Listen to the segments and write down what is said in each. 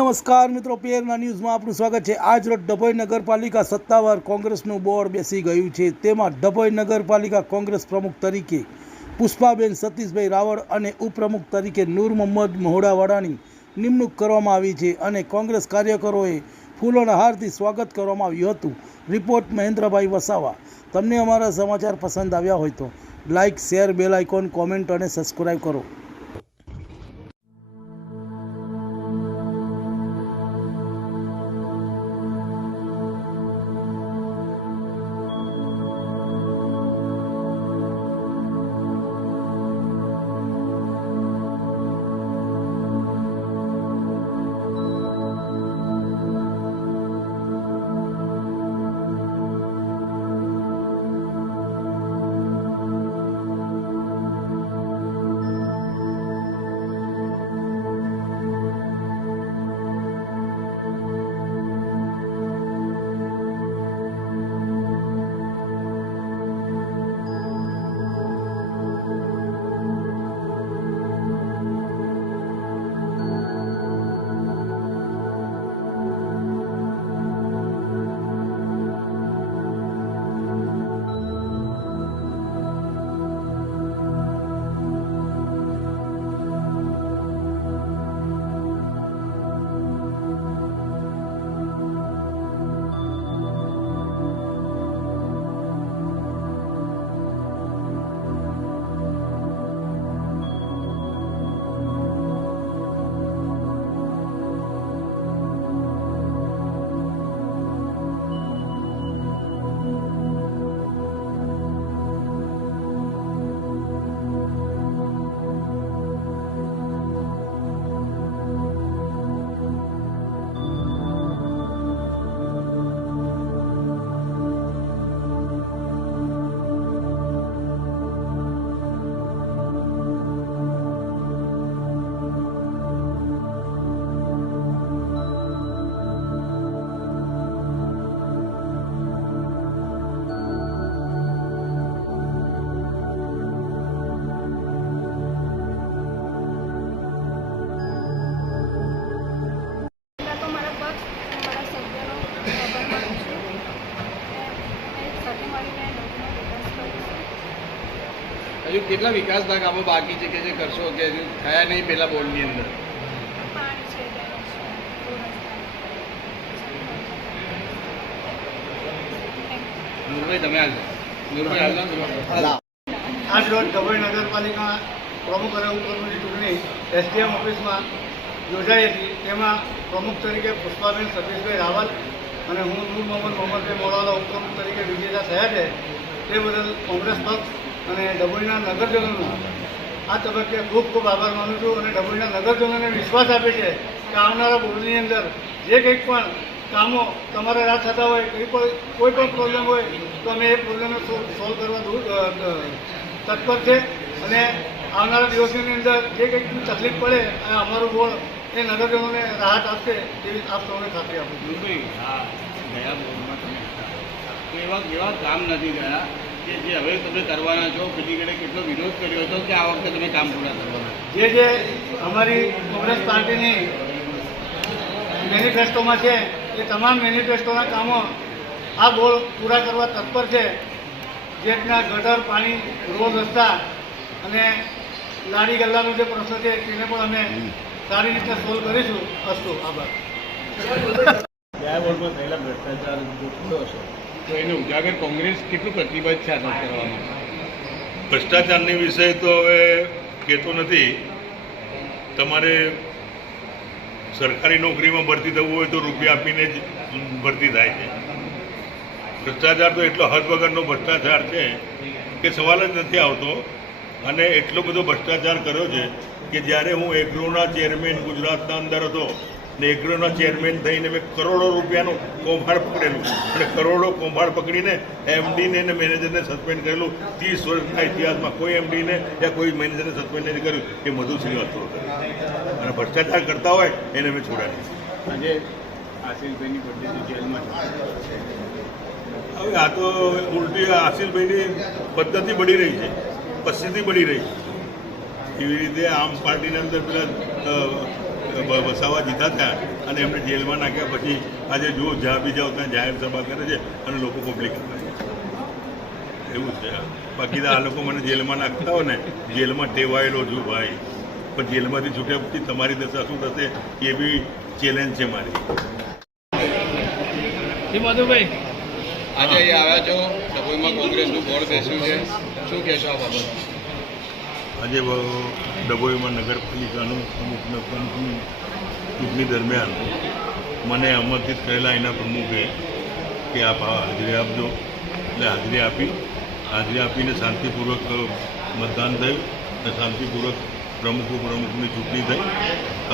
નમસ્કાર મિત્રો, પેરના ન્યૂઝમાં આપનું સ્વાગત છે। આજ રોજ ડભોઈ નગરપાલિકા સત્તાવાર કોંગ્રેસનું બોર્ડ બેસી ગયું છે। તેમાં ડભોઈ નગરપાલિકા કોંગ્રેસ પ્રમુખ તરીકે પુષ્પાબેન સતીશભાઈ રાવળ અને ઉપપ્રમુખ તરીકે નૂર મોહમ્મદ મહોડાવાળાની નિમણૂક કરવામાં આવી છે અને કોંગ્રેસ કાર્યકરોએ ફૂલોના હારથી સ્વાગત કરવામાં આવ્યું હતું। રિપોર્ટ મહેન્દ્રભાઈ વસાવા। તમને અમારા સમાચાર પસંદ આવ્યા હોય તો like, share, bell icon, comment અને સબસ્ક્રાઈબ કરો। હજુ કેટલા વિકાસના કામો બાકી છે કે જે કરશો કે હજુ થયા નહીં પેલા બોર્ડની અંદર? નૂરભાઈ તમે હાલ આજ રોજ ડભોઈ નગરપાલિકા પ્રમુખ અને ઉપપ્રમુખની ચૂંટણી એસડીએમ ઓફિસમાં યોજાઈ હતી। તેમાં પ્રમુખ તરીકે પુષ્પાબેન સતીશભાઈ રાવલ અને હું નૂર મોહમ્મદ મહોડાવાળા ઉપપ્રમુખ તરીકે વિજેતા થયા છે। તે બદલ કોંગ્રેસ પક્ષ અને ડભોઈના નગરજનોનો આ તબક્કે ખૂબ ખૂબ આભાર માનું છું અને ડભોઈના નગરજનોને વિશ્વાસ આપે છે કે આવનારા બોર્ડની અંદર જે કંઈક પણ કામો તમારા રાહ થતા હોય, કોઈ પણ પ્રોબ્લેમ હોય તો અમે એ પ્રોબ્લેમને સોલ્વ કરવા તત્પર છે અને આવનારા દિવસોની અંદર જે કંઈક તકલીફ પડે અને અમારું બોર્ડ એ નગરજનોને રાહત આપશે તેવી આપ સૌને ખાતરી આપું છું। હા, ગયા બોર્ડમાં તમે એવા કામ નથી ગયા કે જે હવે તમે કરવાના છો? પેલી ઘડે કેટલો વિરોધ કર્યો હતો કે આ વખતે તમે કામ પૂરા કરવાના? જે અમારી કોંગ્રેસ પાર્ટીની મેનિફેસ્ટોમાં છે એ તમામ મેનિફેસ્ટોના કામો આ બોર્ડ પૂરા કરવા તત્પર છે। જે રીતના ગટર, પાણી, રોડ, રસ્તા અને લારી ગલ્લાનો જે પ્રશ્ન છે તેને પણ અમે સારી રીતે સોલ્વ કરીશું। અસ્તુ, આભાર। ગયા બોર્ડમાં થયેલા ભ્રષ્ટાચાર થયો છે તો એને ઉજાગર કોંગ્રેસ કેટલું પ્રતિબદ્ધ છે આ કરવામાં? ભ્રષ્ટાચારની વિષય તો હવે કહેતો નથી। તમારે સરકારી નોકરીમાં ભરતી થવું હોય તો રૂપિયા આપીને જ ભરતી થાય છે। ભ્રષ્ટાચાર તો એટલો હદ વગરનો ભ્રષ્ટાચાર છે કે સવાલ જ નથી આવતો અને એટલો બધો ભ્રષ્ટાચાર કર્યો છે કે જ્યારે હું એગ્રોના ચેરમેન ગુજરાતના અંદર હતો ને એગ્રોના ચેરમેન થઈને મેં કરોડો રૂપિયાનું કૌભાંડ પકડેલું અને કરોડો કૌભાંડ પકડીને એમડીને અને મેનેજરને સસ્પેન્ડ કરેલું। 30 વર્ષના ઇતિહાસમાં કોઈ એમડીને યા કોઈ મેનેજરને સસ્પેન્ડ નથી કર્યું એ મધુ શ્રીવાસ્તવ અને ભ્રષ્ટાચાર કરતા હોય એને મેં છોડાવી। આજે આશીષભાઈની પદ્ધતિ જેલમાં હવે આ તો ઉલટી આશીષભાઈની પદ્ધતિ બળી રહી છે, પરિસ્થિતિ બળી રહી છે। એવી રીતે આમ પાર્ટીની અંદર પેલા વસાવા જીતા થયા અને એમને જેલમાં નાખ્યા પછી આજે જુઓ જ્યાં બી જાઓ ત્યાં જાહેર સભા કરે છે અને લોકો પબ્લિક કરે છે. એવું છે. બાકી તો આ લોકો મને જેલમાં નાખતા હોય ને, જેલમાં ટેવાયેલો છું ભાઈ, પણ જેલમાંથી છૂટ્યા પછી તમારી દશા શું થશે એ બી ચેલેન્જ છે મારી. મધુભાઈ, આજે અહીંયા આવ્યા છો, ડભોઈમાં કોંગ્રેસનું બોર્ડ બેસ્યું છે, શું કહેશો આ બાબત? આજે ડભોઈમાં નગરપાલિકાનું પંચની ચૂંટણી દરમિયાન મને આમંત્રિત કરેલા એના પ્રમુખે કે આપ હાજરી આપજો, એટલે હાજરી આપીને શાંતિપૂર્વક મતદાન થયું અને શાંતિપૂર્વક પ્રમુખની ચૂંટણી થઈ.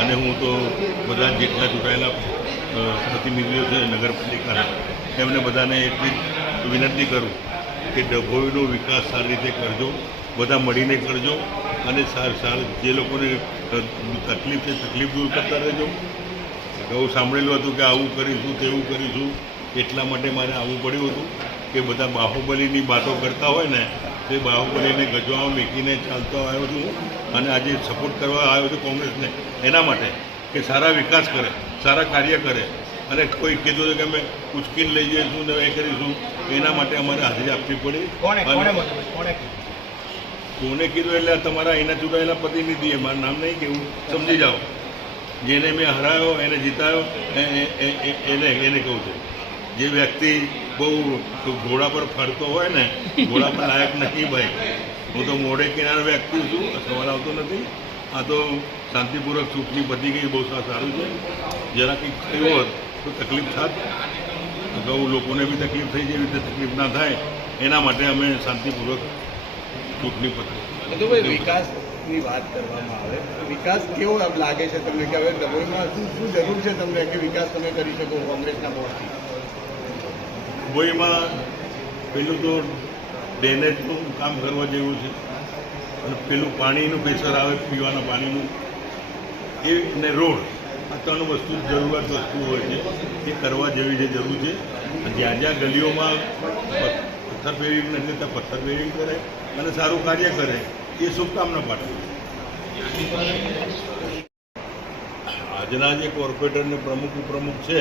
અને હું તો બધા જેટલા ચૂંટાયેલા પ્રતિનિધિઓ છે નગરપાલિકાના, એમને બધાને એટલી જ વિનંતી કરું કે ડભોઈનો વિકાસ સારી રીતે કરજો, બધા મળીને કરજો અને જે લોકોને તકલીફ છે તકલીફ દૂર કરતા રહેજો. અગાઉ સાંભળેલું હતું કે આવું કરીશું તેવું કરીશું, એટલા માટે મારે આવવું પડ્યું હતું કે બધા બાહુબલીની વાતો કરતા હોય ને તે બાહુબલીને ગજવામાં મૂકીને ચાલતો આવ્યો છું અને આજે સપોર્ટ કરવા આવ્યો છું કોંગ્રેસને, એના માટે કે સારા વિકાસ કરે, સારા કાર્ય કરે. અને કોઈ કીધું હતું કે અમે ઉચકીને લઈ જઈશું ને એ કરીશું, એના માટે અમારે હાજરી આપવી પડી. કોને કીધું એટલે તમારા અહીંના ચૂંટાયેલા પ્રતિનિધિએ, મારું નામ નહીં કેવું, સમજી જાઓ. જેને મેં હરાયો એને જીતાયો એને કહું છું. જે વ્યક્તિ બહુ ઘોડા પર ફરતો હોય ને, ઘોડા પર લાયક નથી ભાઈ. હું તો મોઢે કિનારે વ્યક્તિ છું, સવાલ આવતો નથી. આ તો શાંતિપૂર્વક ચૂંટણી પતી ગઈ, બહુ સારું છે. જરા કંઈક થયું હોત તો તકલીફ થાત, અગાઉ લોકોને બી તકલીફ થઈ જેવી રીતે તકલીફ ના થાય એના માટે અમે શાંતિપૂર્વક ચૂંટણી પતી. મધુભાઈ, વિકાસની વાત કરવામાં આવે, વિકાસ કેવો લાગે છે તમને કે હવે ડભોઈમાં શું જરૂર છે તમને કે વિકાસ તમે કરી શકો કોંગ્રેસના બોર્ડથી? ડભોઈમાં પેલું તો ડ્રેનેજનું કામ કરવા જેવું છે અને પેલું પાણીનું પ્રેશર આવે પીવાના પાણીનું એ ને રોડ, આ ત્રણ વસ્તુ જરૂરિયાત વસ્તુ હોય છે એ કરવા જેવી જે જરૂર છે. જ્યાં જ્યાં ગલીઓમાં પથ્થર ફેરવી નથી ત્યાં પથ્થર ફેરવી કરે અને સારું કાર્ય કરે એ શુભકામના પાઠવું. આજના જે કોર્પોરેટર ને પ્રમુખ ઉપપ્રમુખ છે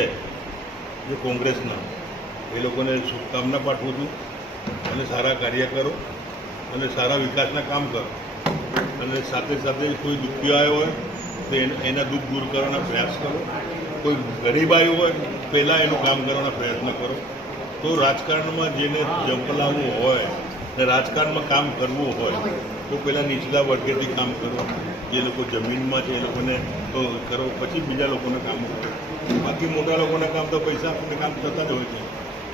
જે કોંગ્રેસના, એ લોકોને શુભકામના પાઠવું છું અને સારા કાર્ય કરો અને સારા વિકાસના કામ કરો. અને સાથે સાથે કોઈ દુઃખી આવ્યો હોય તો એના દુઃખ દૂર કરવાના પ્રયાસ કરો. કોઈ ગરીબ આવ્યું હોય પહેલાં એનું કામ કરવાના પ્રયત્ન કરો. તો રાજકારણમાં જેને જંપલાવવું હોય ને રાજકારણમાં કામ કરવું હોય તો પહેલાં નીચલા વર્ગેથી કામ કરો. જે લોકો જમીનમાં છે એ લોકોને તો કરો, પછી બીજા લોકોને કામ કરો. બાકી મોટા લોકોના કામ તો પૈસા આપણને કામ થતા જ હોય છે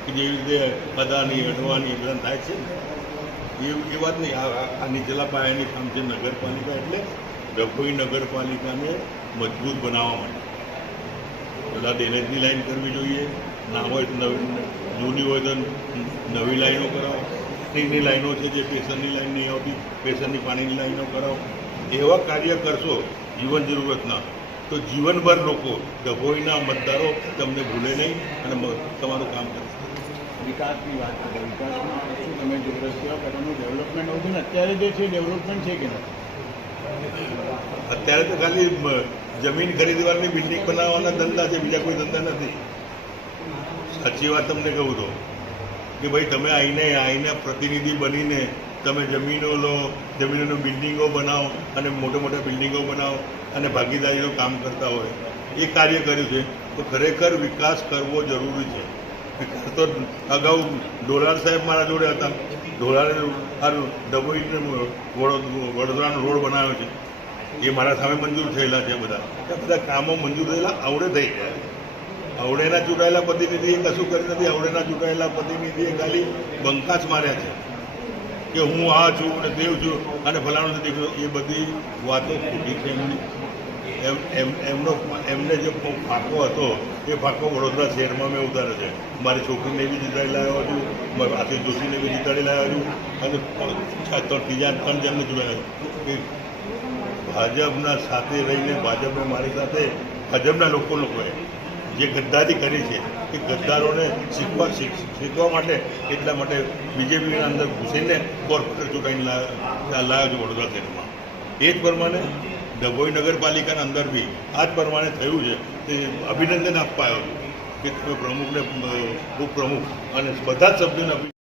કે જેવી રીતે અદાની અડવાની બધા થાય છે એ વાત નહીં. આ નીચલા પાયાની કામ છે નગરપાલિકા, એટલે ડભોઈ નગરપાલિકાને મજબૂત બનાવવા માટે પહેલાં ડ્રેનેજની લાઈન કરવી જોઈએ, ના હોય તો જૂની હોય તો નવી લાઈનો કરાવો. પાણીની લાઈનો છે જે પેશનની લાઈન નહીં આવતી, પેશનની પાણીની લાઈનો કરાવો. એવા કાર્ય કરશો જીવન જરૂરતના તો જીવનભર લોકો ડભોઈના મતદારો તમને ભૂલે નહીં અને તમારું કામ કરશે. વિકાસની વાત કરીએ, વિકાસમાં શું તમે જોરસ્યા કરવાનું ડેવલપમેન્ટ હોતું ને અત્યારે જે છે ડેવલપમેન્ટ છે કે નથી? અત્યારે તો ખાલી જમીન ખરીદવાની, બિલ્ડિંગ બનાવવાના ધંધા છે, બીજા કોઈ ધંધા નથી. સાચી વાત તમને કહું તો કે ભાઈ તમે આઈને પ્રતિનિધિ બનીને તમે જમીનો લો, જમીનોની બિલ્ડિંગો બનાવો અને મોટા મોટા બિલ્ડિંગો બનાવો અને ભાગીદારીનું કામ કરતા હોય એ કાર્ય કર્યું છે. તો ખરેખર વિકાસ કરવો જરૂરી છે. વિકાસ તો અગાઉ ડોલાર સાહેબ મારા જોડે હતા, ડોલારે ડભોઈને વડોદરાનો રોડ બનાવ્યો છે, એ મારા સામે મંજૂર થયેલા છે. બધા કામો મંજૂર થયેલા આવડે થઈ ગયા. આવડેના ચૂંટાયેલા પ્રતિનિધિએ કશું કર્યું નથી. આવડેના ચૂંટાયેલા પ્રતિનિધિએ ખાલી બંકાસ માર્યા છે કે હું આ છું ને દેવ છું અને ફલાણું નથી દીકરો. એ બધી વાતો ખોટી છે એમની. એમને જે ફાંકો હતો એ ફાંકો વડોદરા શહેરમાં મેં ઉતાર્યો છે. મારી છોકરીને બી જીતાડી લાવ્યો છું, મારા આશિષ જોશીને બી જીતાડી લાવ્યો છું અને ત્રીજા ત્રણ જેમને જોડાયો કે ભાજપના સાથે રહીને ભાજપને મારી સાથે ભાજપના લોકોએ જે ગદ્દારી કરી છે એ ગદ્દારોને શીખવા માટે એટલા માટે બીજેપીના અંદર ઘૂસીને કોર્પોરેટર ચૂંટાઈને લાવ્યો છું વડોદરા શહેરમાં. એ જ પ્રમાણે ડભોઈ નગરપાલિકાના અંદર બી આ જ પ્રમાણે થયું છે તે અભિનંદન આપવા આવ્યો છું કે તમે પ્રમુખને ઉપપ્રમુખ અને બધા જ સભ્યોને